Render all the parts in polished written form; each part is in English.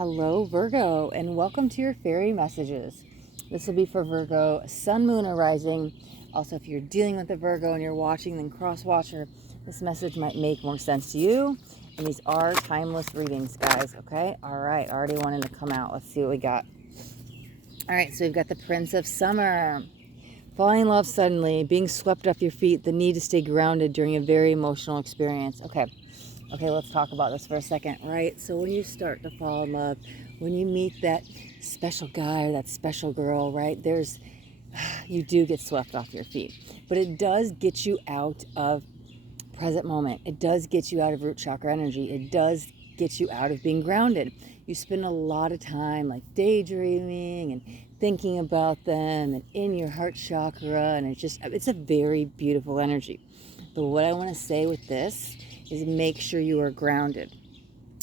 Hello, Virgo, and welcome to your fairy messages. This will be for Virgo, Sun, Moon, or Rising. Also, if you're dealing with a Virgo and you're watching, then cross-watcher, this message might make more sense to you. And these are timeless readings, guys, okay? All right, already wanting to come out. Let's see what we got. All right, so we've got the Prince of Summer. Falling in love suddenly, being swept off your feet, the need to stay grounded during a very emotional experience. Okay, let's talk about this for a second, right? So when you start to fall in love, when you meet that special guy or that special girl, right, you do get swept off your feet. But it does get you out of present moment. It does get you out of root chakra energy. It does get you out of being grounded. You spend a lot of time like daydreaming and thinking about them and in your heart chakra, and it's a very beautiful energy. But what I want to say with this is make sure you are grounded.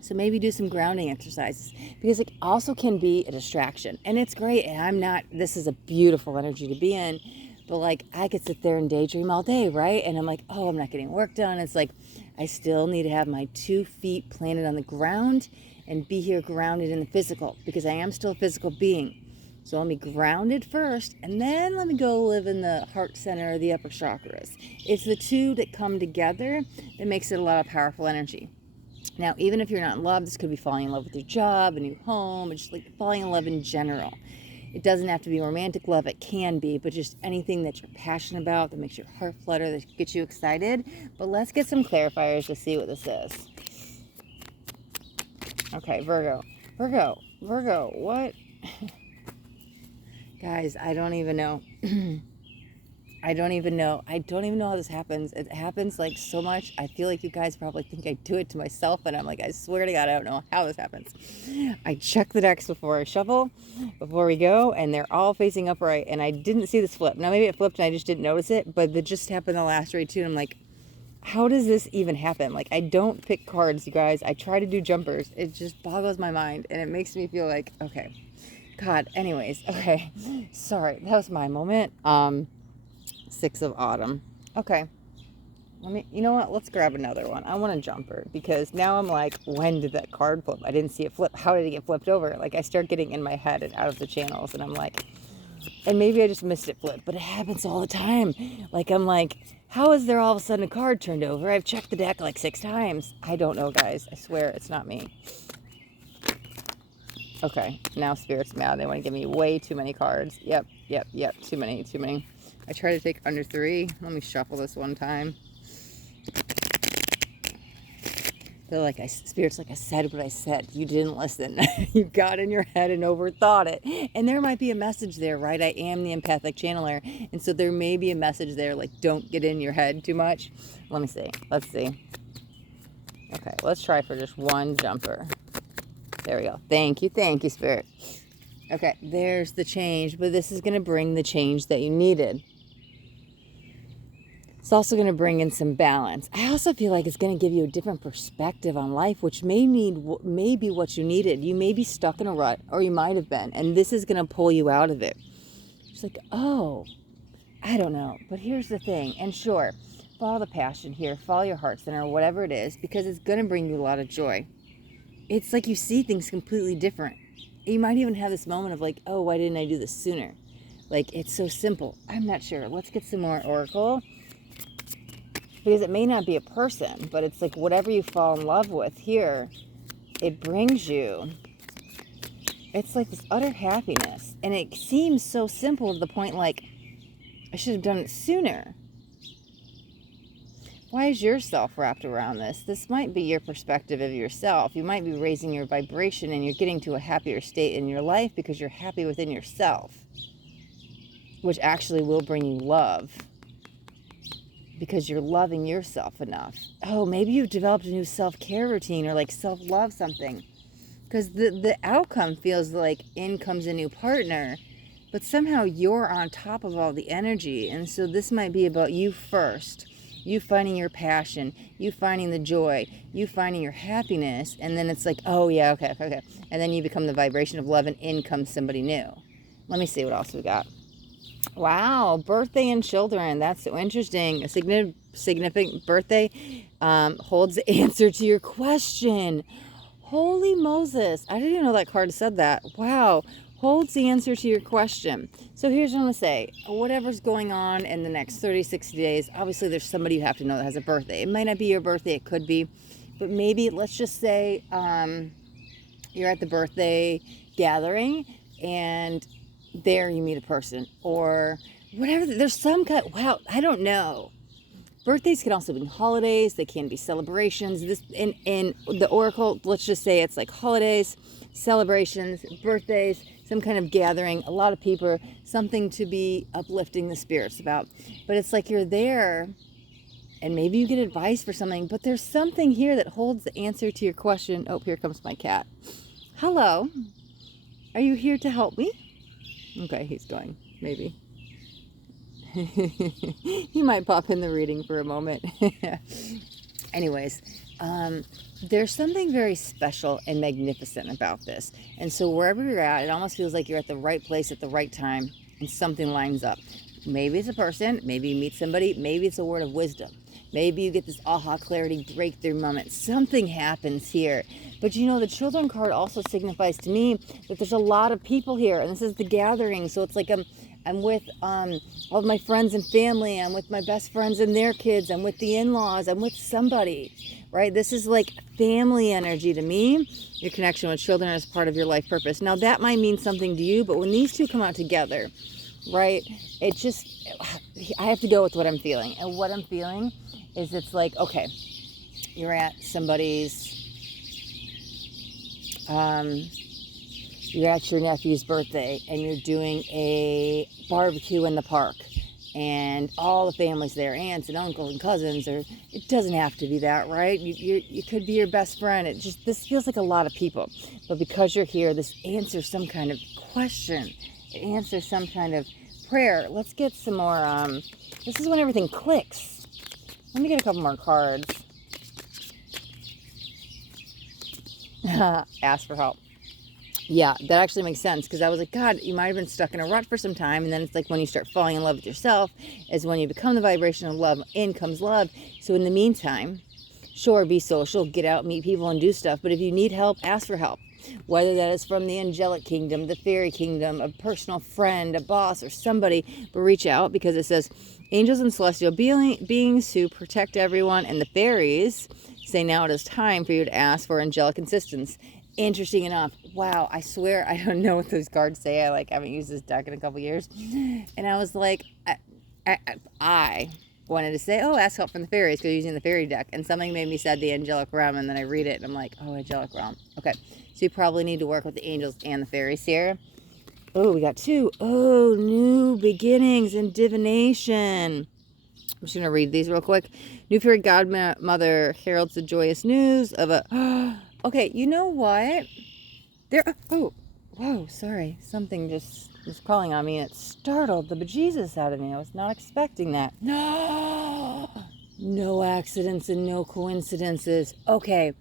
So maybe do some grounding exercises, because it also can be a distraction, and it's great. And this is a beautiful energy to be in, but like I could sit there and daydream all day, right? And I'm like, oh, I'm not getting work done. It's like I still need to have my 2 feet planted on the ground and be here grounded in the physical, because I am still a physical being. So let me ground it first, and then let me go live in the heart center or the upper chakras. It's the two that come together that makes it a lot of powerful energy. Now, even if you're not in love, this could be falling in love with your job, a new home, or just like falling in love in general. It doesn't have to be romantic love. It can be, but just anything that you're passionate about, that makes your heart flutter, that gets you excited. But let's get some clarifiers to see what this is. Okay, Virgo, what? Guys, I don't even know. I don't even know how this happens. It happens like so much. I feel like you guys probably think I do it to myself, and I'm like, I swear to God, I don't know how this happens. I check the decks before I shuffle, before we go, and they're all facing upright, and I didn't see this flip. Now, maybe it flipped and I just didn't notice it, but it just happened the last read too, and I'm like, how does this even happen? Like, I don't pick cards, you guys. I try to do jumpers. It just boggles my mind, and it makes me feel like, okay, God, anyways, okay. Sorry, that was my moment. 6 of Autumn. Okay. You know what? Let's grab another one. I want a jumper, because now I'm like, when did that card flip? I didn't see it flip. How did it get flipped over? Like, I start getting in my head and out of the channels, and I'm like, and maybe I just missed it flip, but it happens all the time. Like, I'm like, how is there all of a sudden a card turned over? I've checked the deck like 6 times. I don't know, guys. I swear it's not me. Okay, now Spirit's mad. They want to give me way too many cards. Yep. Too many. I try to take under 3. Let me shuffle this one time. They're like, Spirit's like, I said what I said. You didn't listen. You got in your head and overthought it. And there might be a message there, right? I am the empathic channeler. And so there may be a message there, like, don't get in your head too much. Let me see. Let's see. Okay, let's try for just one jumper. There we go. Thank you, Spirit. Okay, there's the change, but this is going to bring the change that you needed. It's also going to bring in some balance. I also feel like it's going to give you a different perspective on life, which may be what you needed. You may be stuck in a rut, or you might have been, and this is going to pull you out of it. It's like, oh, I don't know, but here's the thing. And sure, follow the passion here, follow your heart center, whatever it is, because it's going to bring you a lot of joy. It's like you see things completely different. You might even have this moment of like, oh, why didn't I do this sooner? Like, it's so simple. I'm not sure. Let's get some more oracle. Because it may not be a person, but it's like whatever you fall in love with here, it brings you. It's like this utter happiness. And it seems so simple to the point like, I should have done it sooner. Why is yourself wrapped around this? This might be your perspective of yourself. You might be raising your vibration, and you're getting to a happier state in your life because you're happy within yourself, which actually will bring you love, because you're loving yourself enough. Oh, maybe you've developed a new self-care routine, or like self-love something, because the outcome feels like in comes a new partner, but somehow you're on top of all the energy. And so this might be about you first, you finding your passion, you finding the joy, you finding your happiness, and then it's like, oh yeah, okay, and then you become the vibration of love, and in comes somebody new. Let me see what else we got. Wow, birthday and children. That's so interesting. A significant birthday holds the answer to your question. Holy Moses. I didn't even know that card said that. Wow. Holds the answer to your question. So here's what I'm going to say. Whatever's going on in the next 30, 60 days, obviously there's somebody you have to know that has a birthday. It might not be your birthday. It could be. But maybe, let's just say you're at the birthday gathering and there you meet a person. Or whatever. There's some kind, wow, I don't know. Birthdays can also be holidays. They can be celebrations. This in the oracle, let's just say it's like holidays, celebrations, birthdays, some kind of gathering, a lot of people, something to be uplifting the spirits about. But it's like you're there and maybe you get advice for something, but there's something here that holds the answer to your question. Oh, here comes my cat. Hello. Are you here to help me? Okay, he's going, maybe. He might pop in the reading for a moment. Anyways, there's something very special and magnificent about this. And so wherever you're at, it almost feels like you're at the right place at the right time and something lines up. Maybe it's a person, maybe you meet somebody, maybe it's a word of wisdom. Maybe you get this aha clarity breakthrough moment. Something happens here. But you know, the children card also signifies to me that there's a lot of people here, and this is the gathering. So it's like I'm with all of my friends and family. I'm with my best friends and their kids. I'm with the in-laws. I'm with somebody, right? This is like family energy to me. Your connection with children is part of your life purpose. Now that might mean something to you, but when these two come out together, right, it just, I have to go with what I'm feeling. And what I'm feeling is it's like, okay, you're at somebody's, you're at your nephew's birthday and you're doing a barbecue in the park and all the family's there, aunts and uncles and cousins, or it doesn't have to be that, right? You could be your best friend. It just, this feels like a lot of people, but because you're here, this answers some kind of question. It answers some kind of prayer. Let's get some more, this is when everything clicks. Let me get a couple more cards. Ask for help. Yeah, that actually makes sense, because I was like, God, you might have been stuck in a rut for some time, and then it's like when you start falling in love with yourself is when you become the vibration of love. In comes love. So in the meantime, sure, be social, get out, meet people, and do stuff. But if you need help, ask for help. Whether that is from the angelic kingdom, the fairy kingdom, a personal friend, a boss, or somebody, but reach out, because it says angels and celestial beings who protect everyone, and the fairies say now it is time for you to ask for angelic assistance. Interesting enough, wow, I swear I don't know what those cards say. I haven't used this deck in a couple years, and I was like, I wanted to say, oh, ask help from the fairies, because using the fairy deck, and something made me said the angelic realm, and then I read it and I'm like, oh, angelic realm. Okay, so you probably need to work with the angels and the fairies here. Oh, we got two. Oh, new beginnings and divination. I'm just gonna read these real quick. New fairy godmother heralds the joyous news of a okay, you know what, there, oh, whoa, sorry, something just was calling on me and it startled the bejesus out of me. I was not expecting that. No, no accidents and no coincidences. Okay,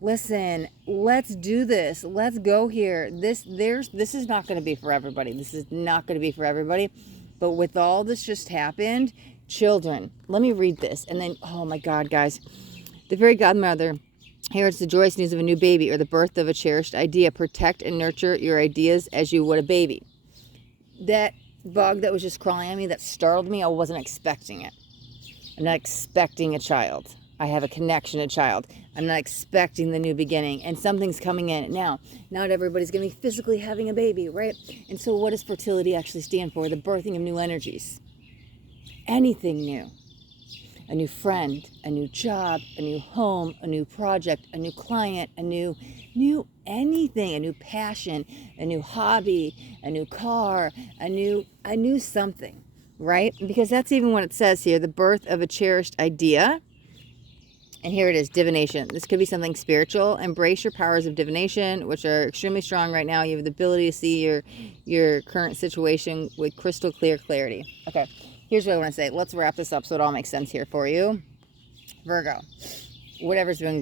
listen, let's do this. Let's go here. This is not going to be for everybody. This is not going to be for everybody. But with all this just happened, children, let me read this. And then, oh my God, guys, the fairy godmother, here it's the joyous news of a new baby or the birth of a cherished idea. Protect and nurture your ideas as you would a baby. That bug that was just crawling on me, that startled me, I wasn't expecting it. I'm not expecting a child. I have a connection to child. I'm not expecting the new beginning, and something's coming in. Now, not everybody's going to be physically having a baby, right? And so what does fertility actually stand for? The birthing of new energies. Anything new. A new friend, a new job, a new home, a new project, a new client, a new anything, a new passion, a new hobby, a new car, a new something, right? Because that's even what it says here, the birth of a cherished idea. And here it is, divination. This could be something spiritual. Embrace your powers of divination, which are extremely strong right now. You have the ability to see your current situation with crystal clear clarity. Okay, here's what I want to say. Let's wrap this up so it all makes sense here for you. Virgo, whatever's been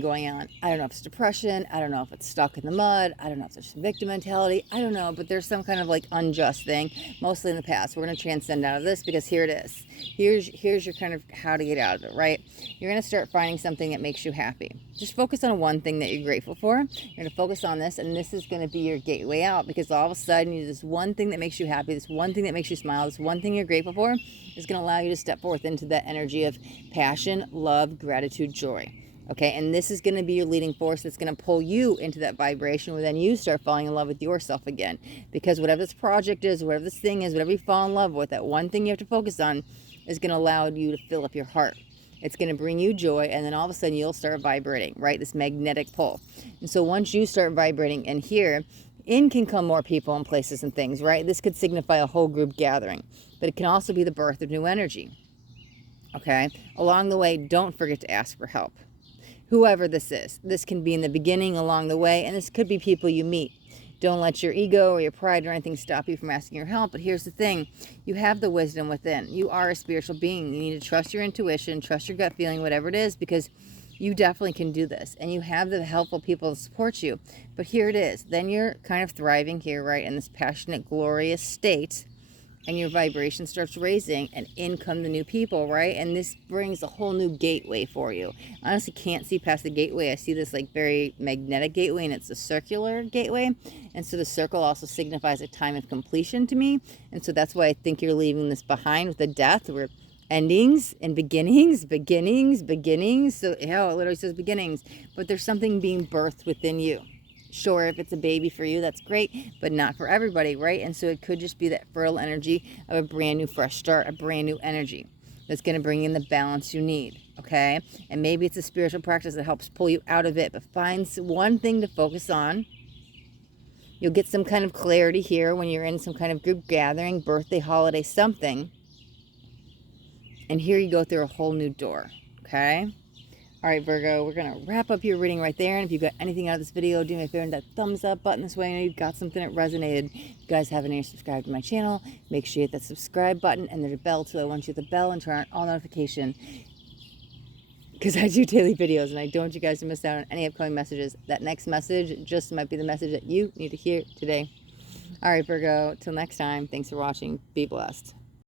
going on. I don't know if it's depression. I don't know if it's stuck in the mud. I don't know if there's victim mentality. I don't know, but there's some kind of like unjust thing, mostly in the past. We're going to transcend out of this because here it is. Here's your kind of how to get out of it, right? You're going to start finding something that makes you happy. Just focus on one thing that you're grateful for. You're going to focus on this, and this is going to be your gateway out, because all of a sudden, this one thing that makes you happy, this one thing that makes you smile, this one thing you're grateful for is going to allow you to step forth into that energy of passion, love, gratitude, joy. Okay, and this is going to be your leading force that's going to pull you into that vibration where then you start falling in love with yourself again. Because whatever this project is, whatever this thing is, whatever you fall in love with, that one thing you have to focus on is going to allow you to fill up your heart. It's going to bring you joy, and then all of a sudden you'll start vibrating, right? This magnetic pull. And so once you start vibrating in here, in can come more people and places and things, right? This could signify a whole group gathering, but it can also be the birth of new energy. Okay? Along the way, don't forget to ask for help. Whoever this is, this can be in the beginning, along the way, and this could be people you meet. Don't let your ego or your pride or anything stop you from asking your help. But here's the thing. You have the wisdom within. You are a spiritual being. You need to trust your intuition, trust your gut feeling, whatever it is, because you definitely can do this. And you have the helpful people to support you. But here it is. Then you're kind of thriving here, right, in this passionate, glorious state. And your vibration starts raising, and in come the new people, right? And this brings a whole new gateway for you. I honestly can't see past the gateway. I see this like very magnetic gateway, and it's a circular gateway. And so the circle also signifies a time of completion to me. And so that's why I think you're leaving this behind with the death, where endings and beginnings. So yeah, it literally says beginnings, but there's something being birthed within you. Sure, if it's a baby for you, that's great, but not for everybody, right? And so it could just be that fertile energy of a brand new fresh start, a brand new energy that's going to bring in the balance you need, okay? And maybe it's a spiritual practice that helps pull you out of it, but find one thing to focus on. You'll get some kind of clarity here when you're in some kind of group gathering, birthday, holiday, something. And here you go through a whole new door, okay? All right, Virgo, we're going to wrap up your reading right there. And if you got anything out of this video, do me a favor and that thumbs up button this way. I know you've got something that resonated. If you guys haven't yet subscribed to my channel, make sure you hit that subscribe button and there's a bell too. I want you to hit the bell and turn on all notification, because I do daily videos and I don't want you guys to miss out on any upcoming messages. That next message just might be the message that you need to hear today. All right, Virgo, till next time, thanks for watching. Be blessed.